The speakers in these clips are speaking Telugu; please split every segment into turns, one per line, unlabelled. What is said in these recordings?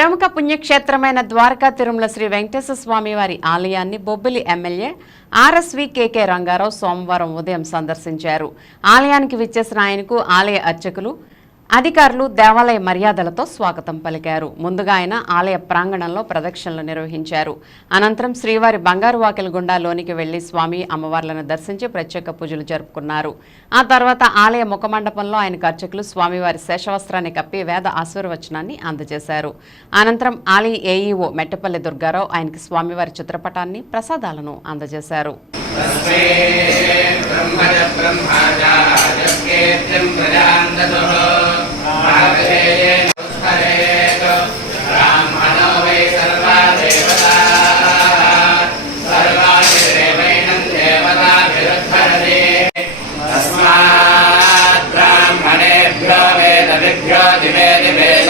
ప్రముఖ పుణ్యక్షేత్రమైన ద్వారకా తిరుమల శ్రీ వెంకటేశ్వర స్వామి వారి ఆలయాన్ని Bobbili MLA RSV KK Ranga Rao సోమవారం ఉదయం సందర్శించారు. ఆలయానికి విచ్చేసిన ఆయనకు ఆలయ అర్చకులు అధికారులు దేవాలయ మర్యాదలతో స్వాగతం పలికారు. ముందుగా ఆయన ఆలయ ప్రాంగణంలో ప్రదక్షిణలు నిర్వహించారు. అనంతరం శ్రీవారి బంగారు వాకిల్ గుండా లోనికి వెళ్ళి స్వామి అమ్మవార్లను దర్శించి ప్రత్యేక పూజలు జరుపుకున్నారు. ఆ తర్వాత ఆలయ ముఖమండపంలో ఆయన అర్చకులు స్వామివారి శేషవస్త్రాన్ని కప్పి వేద ఆశీర్వచనాన్ని అందజేశారు. అనంతరం ఆలయ ఏఈఓ మెట్టపల్లి దుర్గారావు ఆయనకి స్వామివారి చిత్రపటాన్ని ప్రసాదాలను అందజేశారు.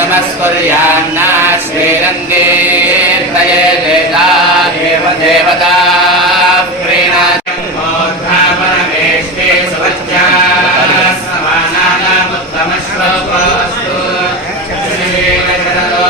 नमस्कुर्यान्ना श्रीरन्ते तये देता देव देवता प्रीणाति मोद्धापनवेष्टे सुवच्चा समानानामुत्तमश्लोकोऽस्तु श्रीवेङ्कटलो